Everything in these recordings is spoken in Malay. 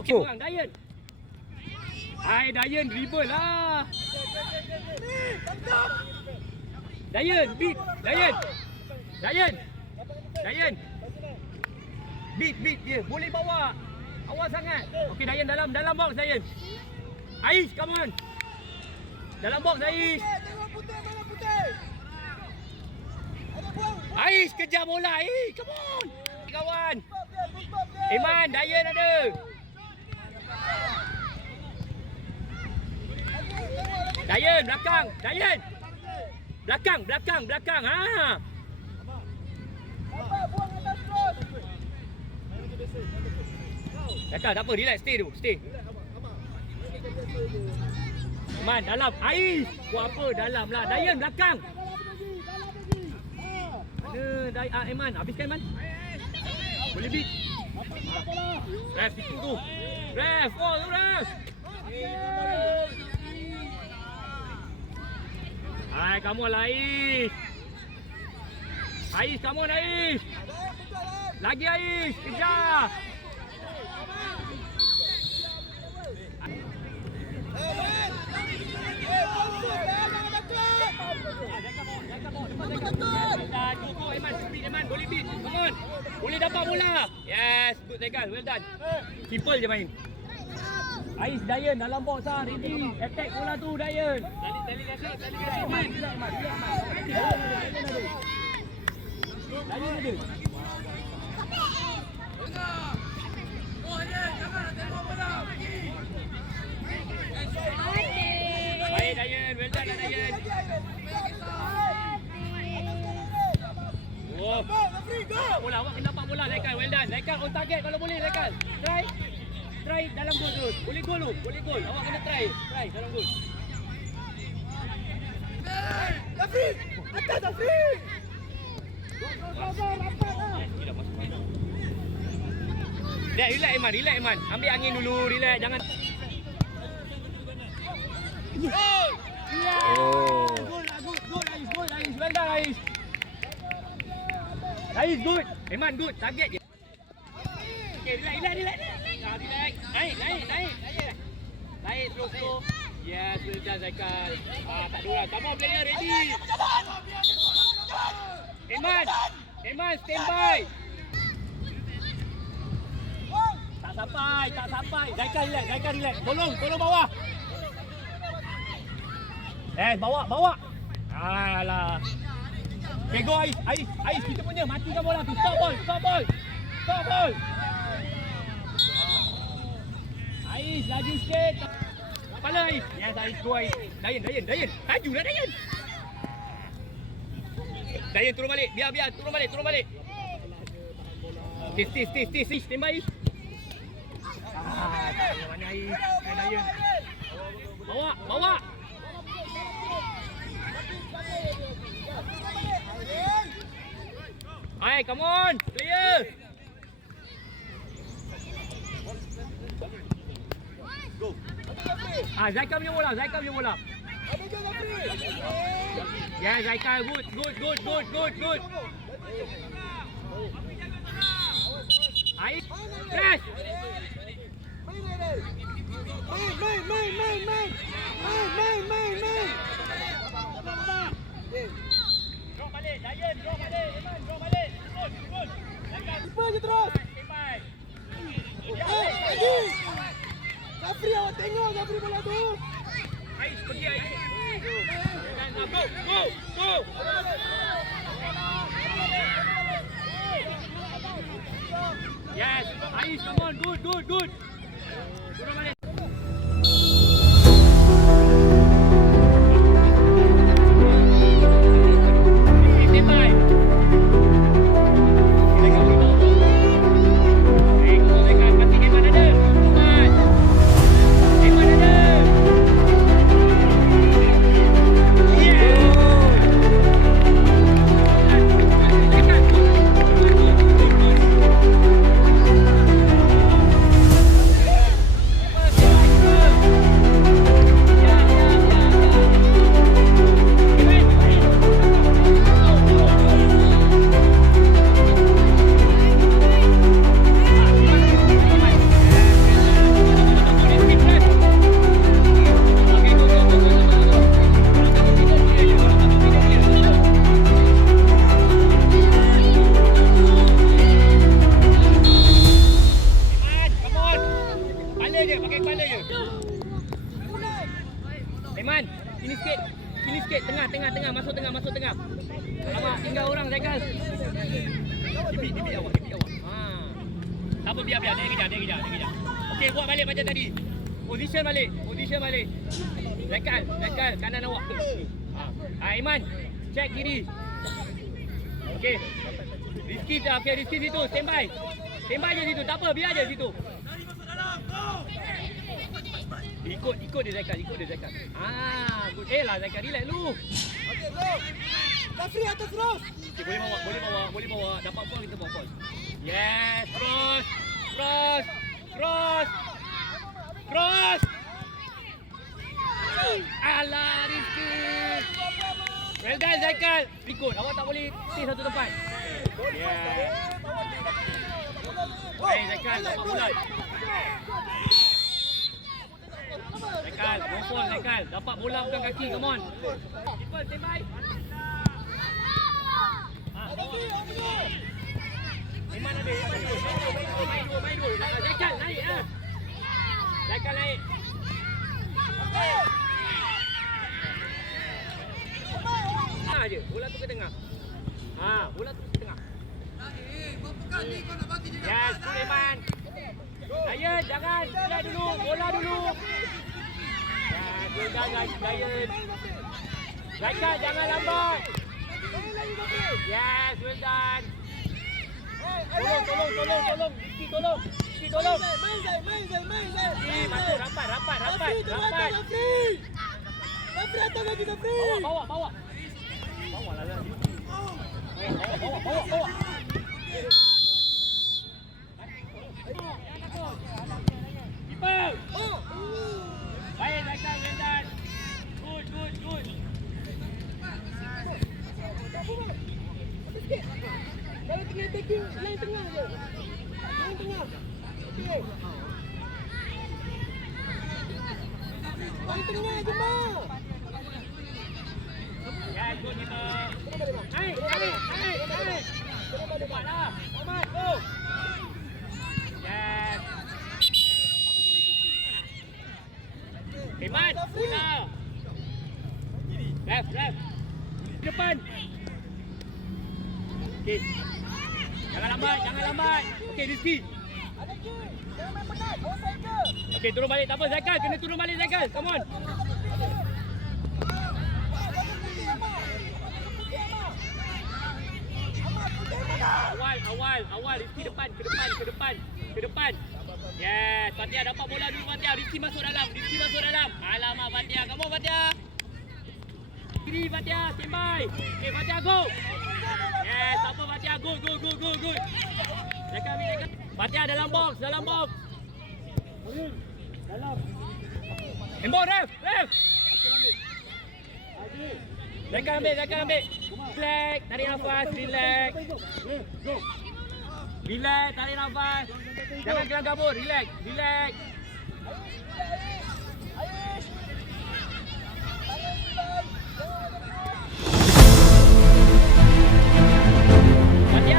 Okey, orang Dayan. Hai Dayan, dribble lah. Dayan, beat. Dayan. Beat dia. Boleh bawa. Awal sangat. Okey, Dayan dalam box Dayan. Ais, come on. Dalam box Ais. Ais, kejar bola. Come on. Kawan. Iman, Dayan ada. Dayan, belakang. Dayan. Belakang. Ha. Belakang, tak apa. Relax, stay. Iman, dalam. Ais. Buat apa? Dalam lah. Dayan, belakang. Mana? Iman, habiskan Iman. Boleh beat. Ref, itu tu. Ref. Hai, kamu lah Ais. Kamu Ais. Lagi Ais, kejar. Iman, boleh beat. Come on. Boleh dapat bola. Yes, good Tegal. Well done. Simple je main. Ais, Dayan dalam box lah. Ready. Attack bola tu Dayan. Tali kasih. Iman. Dayan ada. Baik Dayan. Well done Dayan. Oh. Bola, awak kena dapat bola Laikal. Well done. Laikal on target kalau boleh Laikal. Try dalam gol terus. Boleh gol. Awak kena try dalam gol. Afri! Atas Afri! Relax Iman. Ambil angin dulu, relax. Jangan. Oh. Ais, good. Iman, good. Target je. Okay, relax. Relax. Naik. Naik, slow. Yes, well done, Zaikal. Tak ada orang. Come on, player, ready. Iman, stand by. Tak sampai. Zaikal relax. Tolong bawah. Bawa. Alah. Okay, go Ais, kita punya. Matikan bola tu. Stop ball. Ais, laju sikit. Kepala Ais. Yes, Ais, go Ais. Dayan. Tajulah Dayan. Dayan turun balik. Biar turun balik. Okay, stay. Stand by Ais. Mana Ais? Dayan. Bawa. Hai, come on, player. Go. Zaikal punya bola. Ya, Zaikal, good. Hai, crash. Main. Drop balik, Dayan, Iman, drop balik. Good. Cepat je terus. Zafri, awak tengok Zafri bola tu. Ais, pergi Ais. Go. Yes, Ais, come on, good. Turun balik. Iman, sini sikit, tengah, masuk tengah. Alamak, tinggal orang Zaikal. Dibit awak. Tak apa, biar, dia kejar. Okey, buat balik macam tadi. Position balik. Zaikal, kanan awak. Iman, check kiri. Okey. Rizky situ, standby je situ, tak apa, biar je situ. Ikut dia Zaikal. Good. Zaikal, relax lu. Okey, go. Zafri atas terus. Okay, boleh bawa. Dapat ball kita bawa ball. Yes, cross. Alah, Rizky. Well done, Zaikal. Ikut, awak tak boleh stay satu tempat. Yeah. Hey, Zaikal, dapat bulat. Zaikal, gopol Zaikal. Dapat bola bukan kaki, come on. Keeper, stand by. Iman ada. Main dulu. Zaikal naik. Zaikal naik. Je, bola tu ke tengah. Bola tu ke tengah. Yes, Sulaiman. Dayan, jangan. Bola dulu. Ya, Dayan. Zaikal, jangan lambat. Yes, well done. Tolong. Rizky, tolong. Main. Masuk, rapat. Zafri atas lagi, Zafri. Bawa. Bawa lah. Bawa. Keeper. Baik, Zaikal, well done. Good. Kalau bagi attacking line tengah je. Line tengah. Okey. Line tengah je, Mak. Yes, good keeper. Naik. Cepatlah. Ahmad, go. Yes. Iman, bola. Left. Depan. Okey. Jangan lambat. Okey, Rizky. Ada ke? Jangan main penat. Bawa cycle. Okey, turun balik. Tak apa, Zaikal. Kena turun balik, Zaikal. Come on. Awal. Rizky depan. Ke depan. Yes, Fatia dapat bola dulu, Fatia. Rizky masuk dalam. Alamak, Fatia. Come on, Fatia. Kiri, Fatia. Stand by. Okay, Fatia, go. Yes, apa Fatia. Good. Zaikal. Fatia dalam box. Dalam. Handball, ref. Zaikal ambil. Relax, tarik nafas, relax. Relax, tarik nafas. Jangan kelang kabut, relax. Fatia,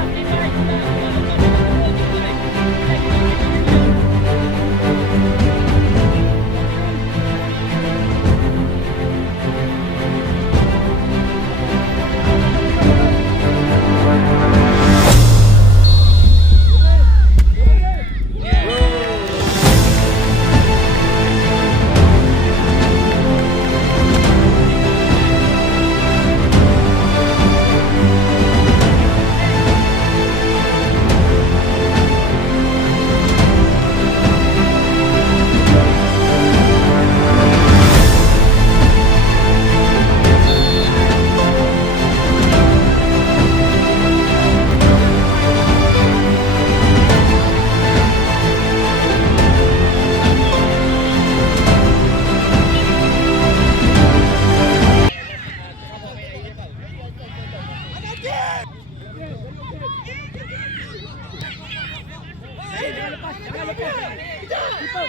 Jangan lepas.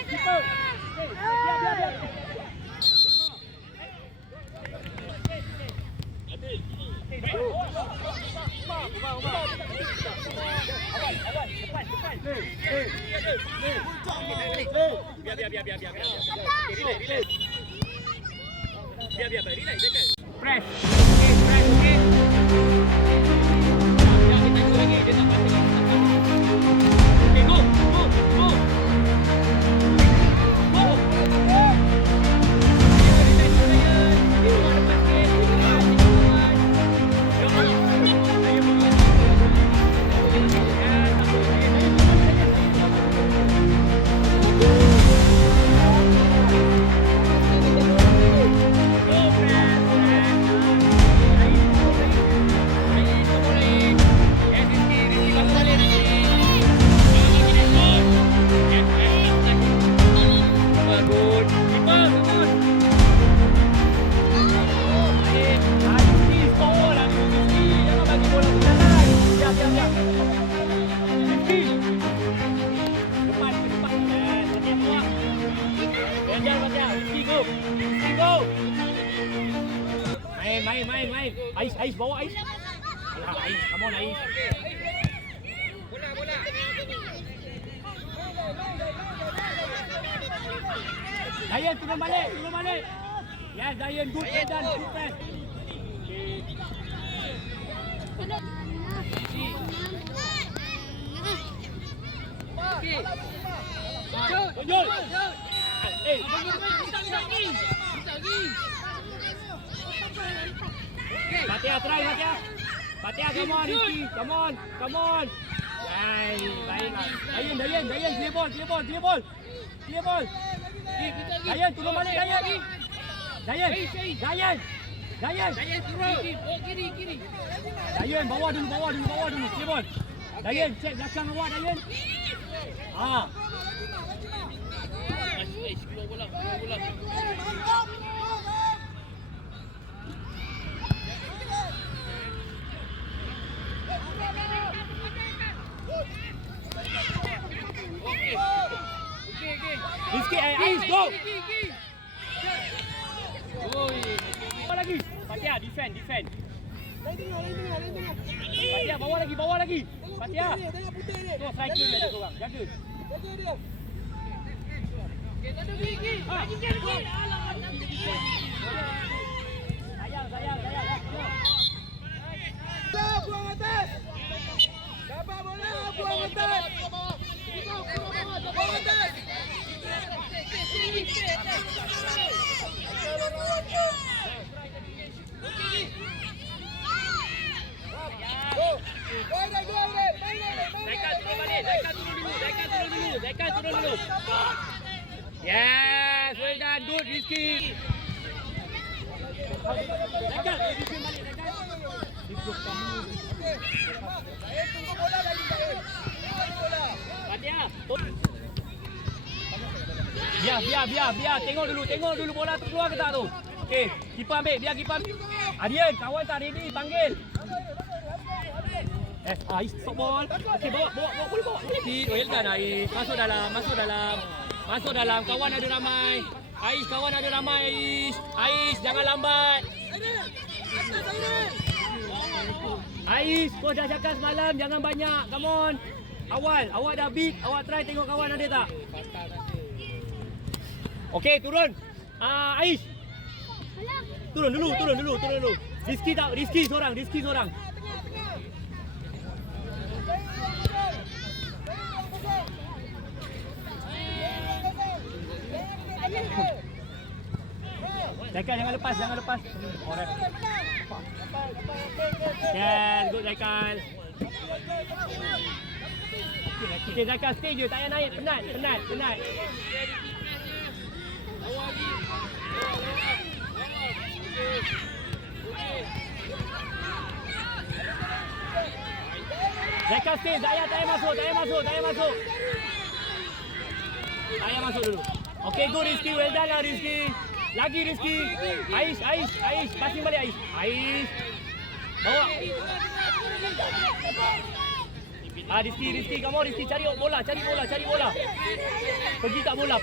Keeper. Biar. Biar. Relax. Press. Okay. Jangan kita go lagi. Dia tak pasti. Okay, go. Main. Ais, bawa Ais. Alah, Ais. Come on, Ais. Bola. Dayan, turun balik. Yes, Dayan, good press. Okay. Tunjuk. Fatia, try Fatia. Fatia, come on, Rizky. Come on. Baiklah. Dayan, clear ball. Dayan, turun balik, Dayan. Dayan, turun. Kiri. Dayan, bawa dulu, clear ball. Dayan, check belakang awak, Dayan. Keluar bola. Fatia, defend. Lain tengah. Fatia, bawah lagi. Tengok Fatia. tengok putih ni. Tu striker dia ada seorang. Jaga. Jaga dia. Sayang. Bola buang atas. Dapat bola buang atas. Buang atas. Go. Zaikal turun balik. Zaikal turun dulu. Yes, well done. Good, Rizky. Zaikal, defend balik, Zaikal. Saya tunggu bola lagi saya. Bola. Fatia. Biar. Tengok dulu bola tu keluar ke tak tu. Okey, keeper ambil, biar keeper ambil. Adian, kawan tak ready, panggil. Ais, stop ball. Okey, bawa. Boleh. Well done, Ais. Masuk dalam. Kawan ada ramai. Ais, Ais, jangan lambat. Ais, kau dah cakap semalam jangan banyak. Come on. Awak dah beat. Awak try tengok kawan ada tak. Okey, turun. Ais. Turun dulu. Rizky seorang. Zaikal jangan lepas. Alright. Yes, good Zaikal. Okay, Zaikal stay je, tak payah naik. Penat. Zaikal stay, Zaya tak payah masuk. Tak payah masuk dulu. Okay, good Rizky, well done lah Rizky. Lagi Rizky. Ais. Passing balik Ais. Bawa. Rizky, come on Rizky, cari bola. Pergi kat bola.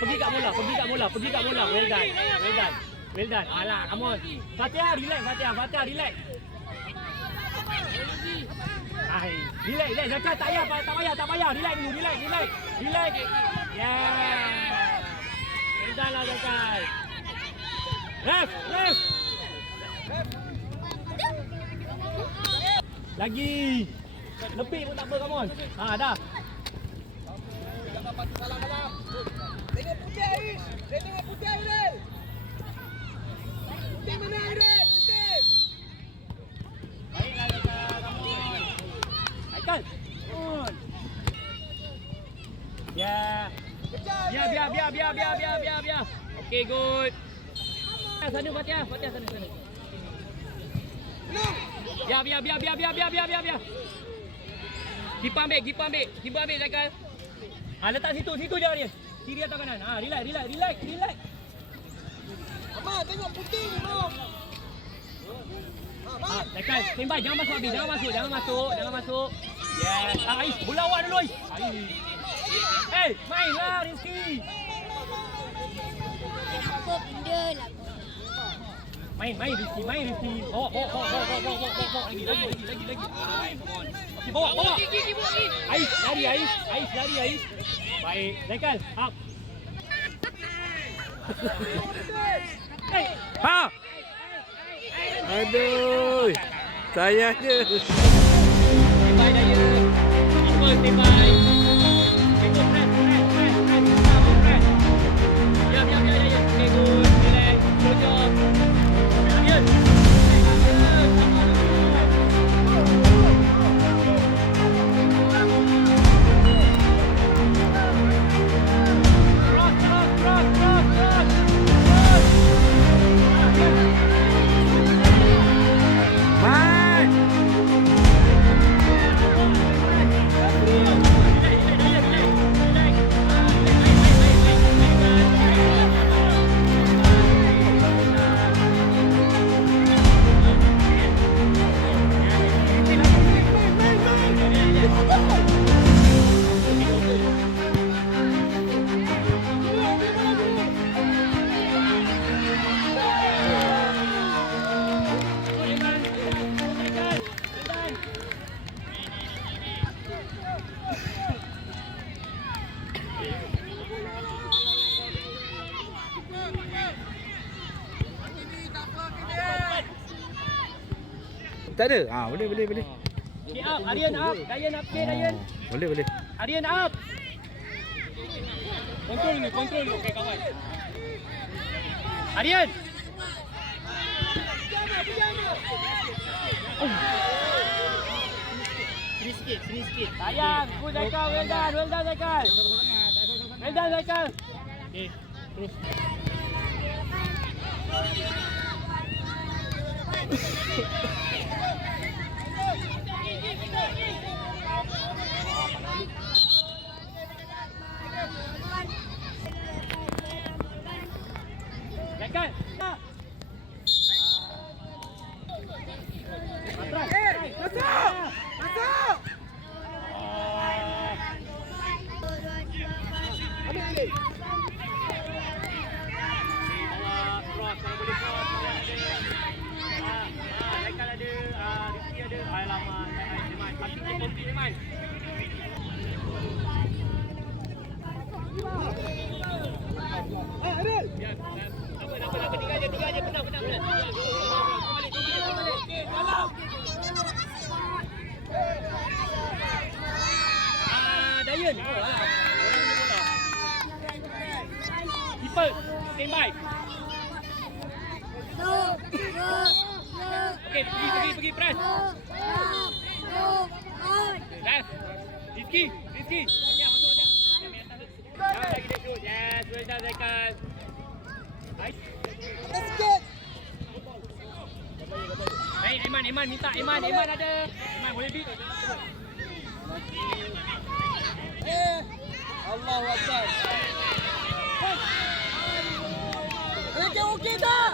Well done. Alah, come on. Fatia, relax. Relax. Zakat tak payah. Relax dulu. Yeah. Well done lah Zakat. Ref. Lagi. Lebih pun tak apa, come on. Dah. Tengok putih Ais. Tengok putih Airil. Putih mana Airil? Putih. Baiklah Zakat, come on. Aikal. On. Yeah. Biar. Okay, good. Sana Fatia sana. Biar. Keeper ambil Zaikal. Letak situ je dia. Kiri atau kanan. Relax. Amat tengok putih ni bro. Zaikal, standby, jangan masuk. Yes. Ais, bola awak dulu Ais. Mainlah Rizky. Main Rizky. Bawa. Lagi. Okey, bawa. Ais, lari. Baik, Zaikal, up. Aduh, sayangnya. Standby Daya. Keeper standby. Keeper press. Ya. Okay, good. Relax. Good job. Yes. Man. tak ada. Boleh. Okay, up. Aryan up. Dayan up. Okay, Dayan. Boleh. Aryan up. Kontrol ni. Okay, kawan. Aryan. Sini sikit. Sayang. Good Zaikal. Well done Zaikal. Okay, terus. Zaikal. Masuk! Tiga aja, benar. Dayan. Keeper, stand by. Okay, pergi press. Press. Rizky. Lagi dia shoot. Yes, well done Zaikal. Sikit! Baik, Iman minta. Iman ada. Iman boleh beat. Allahu Akbar. Okey tak?